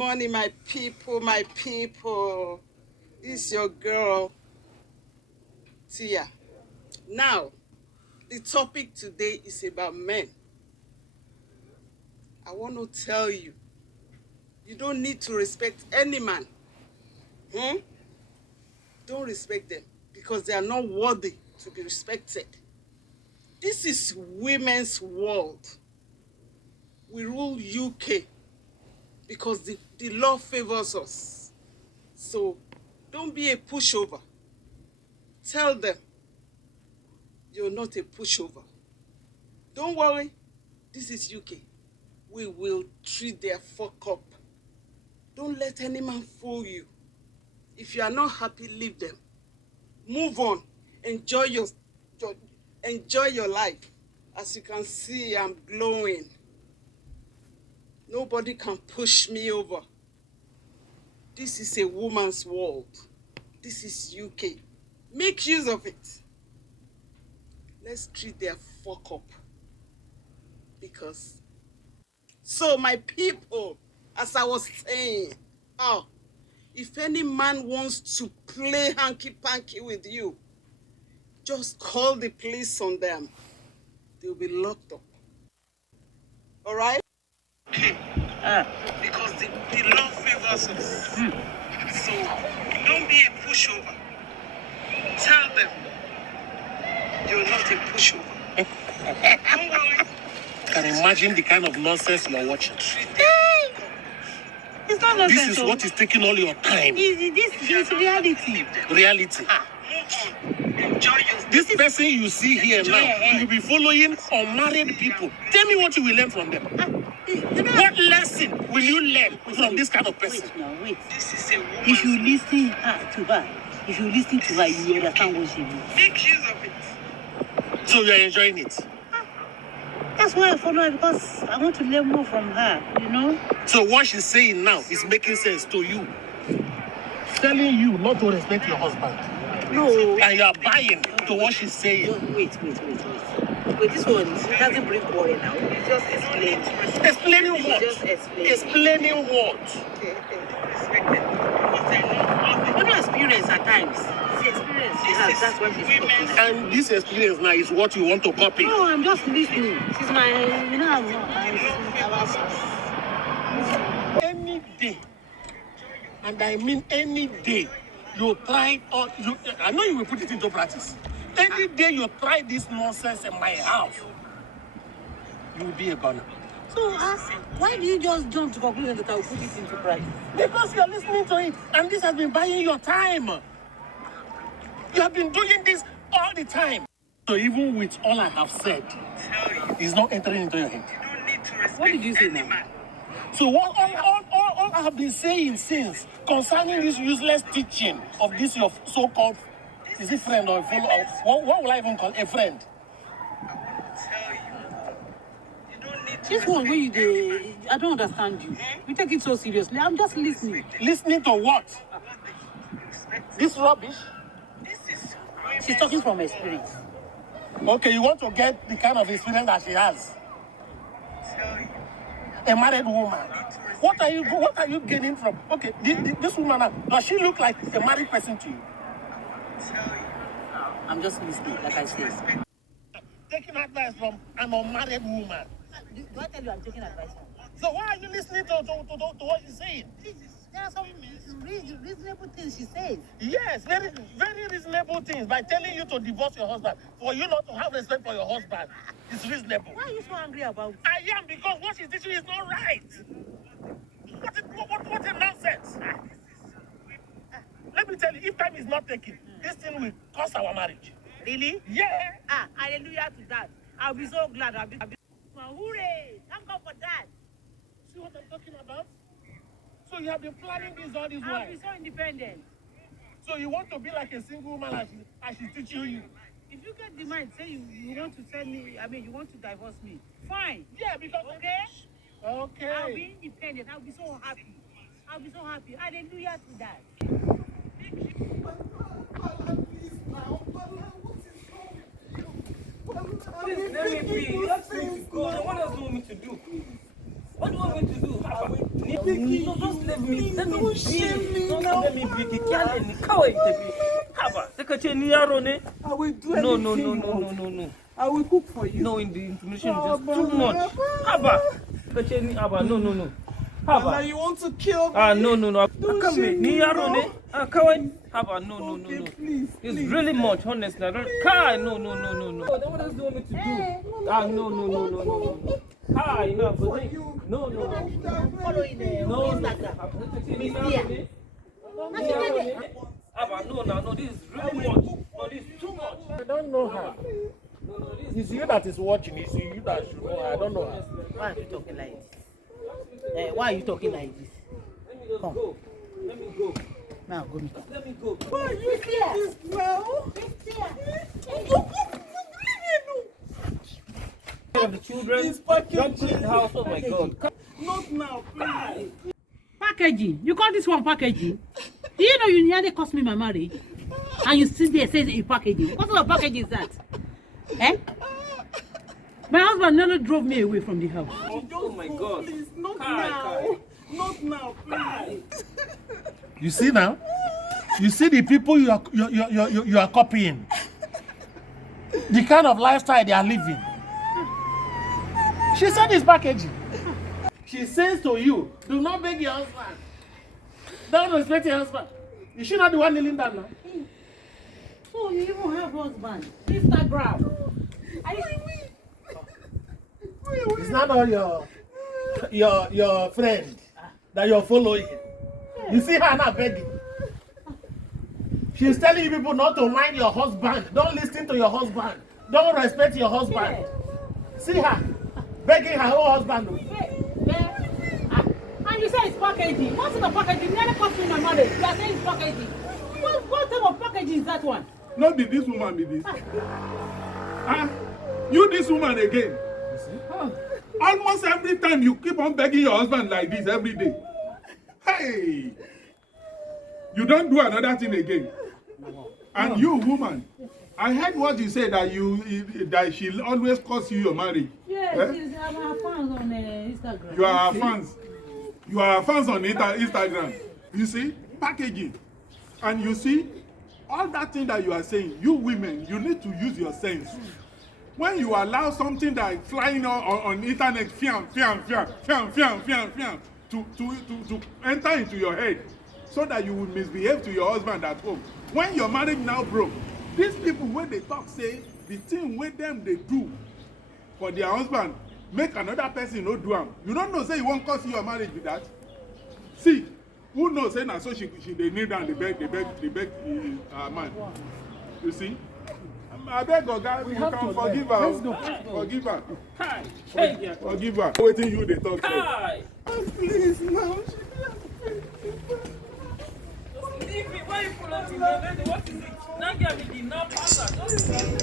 morning, my people, my people. This is your girl, Tia. Now, the topic today is about men. I want to tell you, you don't need to respect any man. Don't respect them because they are not worthy to be respected. This is women's world. We rule UK because the law favors us. So don't be a pushover. Tell them you're not a pushover. Don't worry, this is UK. We will treat their fuck up. Don't let any man fool you. If you are not happy, leave them. Move on. Enjoy your life. As you can see, I'm glowing. Nobody can push me over. This is a woman's world. This is UK. Make use of it. Let's treat their fuck up. Because... So, my people, as I was saying, if any man wants to play hanky-panky with you, just call the police on them. They'll be locked up. All right? Okay. Because the law favors us. So, don't be a pushover. Tell them you're not a pushover. Don't worry. Can imagine the kind of nonsense you're watching. It's not nonsense. This is what is taking all your time. This is reality. Reality. Enjoy your... This person you see here now, you will be following unmarried people. Tell me what you will learn from them. What lesson will you learn from this kind of person? Wait. This is a woman's If you listen to her, you will understand what she means. Make use of it. So you are enjoying it. That's why I follow her, because I want to learn more from her, you know? So what she's saying now is making sense to you. Telling you not to respect your husband. No. And you are buying to what she's saying. Wait. Wait, this one doesn't bring quarrel now. It's just explain. Explaining what? Just explain. Explaining what? Okay. Respect it. Because I know You know experience at times. It's experience she has, that's what she's talking about. And this experience now is what you want to copy. No, I'm just listening. She's my, you know, Any day, and I mean any day, you try, or you, I know you will put it into practice. Any day you try this nonsense in my house, you will be a gunner. So, why do you just jump to conclusion that I will put it into practice? Because you are listening to it, and this has been buying your time. You have been doing this all the time. So even with all I have said, it's not entering into your head. you don't need to respect What did you say any now? man. So what all I have been saying since concerning this useless teaching of this your so-called, is it friend or follower? What will I even call a friend? Tell you. You don't need to This one where you respect do, I don't understand you. You take it so seriously. I'm just listening. Listening to what? This rubbish? This is She's talking from experience. Okay, you want to get the kind of experience that she has. tell you. A married woman. What are you gaining from? Okay, this woman, does she look like a married person to you? Tell you. I'm just listening, like I said. Taking advice from an unmarried woman. Do I tell you I'm taking advice from her? So why are you listening to what she's saying? There are some reasonable things she says. Yes, very, very reasonable things. By telling you to divorce your husband, for you not to have respect for your husband, is reasonable. Why are you so angry about it? I am, because what she's teaching is not right. What a nonsense. Let me tell you, if time is not taken, this thing will cost our marriage. Really? Yeah. Hallelujah to that. I'll be so glad. I'll be hooray! Thank God for that. See what I'm talking about? So you have been planning this all this I'll while. be so independent. So you want to be like a single woman as she's teaching you? If you get the mind, say you want to tell me, you want to divorce me, fine. Yeah, because... Okay. I'll be independent. I'll be so happy. Hallelujah to that. Please let me be. Let me go. What else do you want me to do, please? What do you want me to do? Vicky, no, just let me. Let me be. Don't let me be. Kiale, Kawai, Haba. Sekache ni yaro ne. I will do No, anything. no. I will cook for you. No, in the information is just too much. Haba. Sekache ni Haba. No. Now Haba. you want to kill me? No. Don't Come shame ni me yaro now. ne. Kawai. Haba. No. Okay, please. It's really much, honestly. I don't. Kai, no. Then what else do you want me to do? No. Hi, no. No. Following Instagram. No, this is really much. No, this is too much. I don't know her. No, this It's you that is watching. It's you that should know her. I don't know her. Why are you talking like this? Why are you talking like this? Come. Let me go. Now go me. Let me go. Why are you doing this now? Of the children. It's packaging. Don't clean the house. Oh my God. Not now, please. Packaging. You call this one packaging? Do you know you nearly cost me my marriage? And you sit there saying it's packaging. What sort of packaging is that? Eh? My husband nearly drove me away from the house. Oh my God. Please, not Kai. now. Not now, please. You see now? You see the people you are copying. The kind of lifestyle they are living. She said it's packaging. She says to you, do not beg your husband. Don't respect your husband. Is she not the one kneeling down now? So you even have husband. Instagram. It's not all your friend that you're following. You see her now begging. She's telling you people not to mind your husband. Don't listen to your husband. Don't respect your husband. See her begging her own husband. And you say it's packaging. What sort of packaging? Nearly cost me my marriage. You are saying it's packaging. What type of packaging is that one? Not be this woman be this. You this woman again. Almost every time you keep on begging your husband like this every day. Hey, you don't do another thing again. And you woman, I heard what you said that she'll always cost you your marriage. Yes, Eh? I'm her fans on Instagram. You are her fans. You are her fans on Instagram. You see, packaging. And you see, all that thing that you are saying, you women, you need to use your sense. When you allow something that is flying on internet, to enter into your head, so that you will misbehave to your husband at home. When your marriage now broke, these people when they talk say the thing with them they do for their husband make another person no do them. You don't know say you won't cost your marriage with that. See, who knows say now so she they kneel down they beg man. You see. I beg God, you can forgive her. Let's go. Forgive her. Kai. Forgive her. Waiting you they talk. Kai. Please, now. Leave me. Why you follow me? What is it? Now give me the now pass.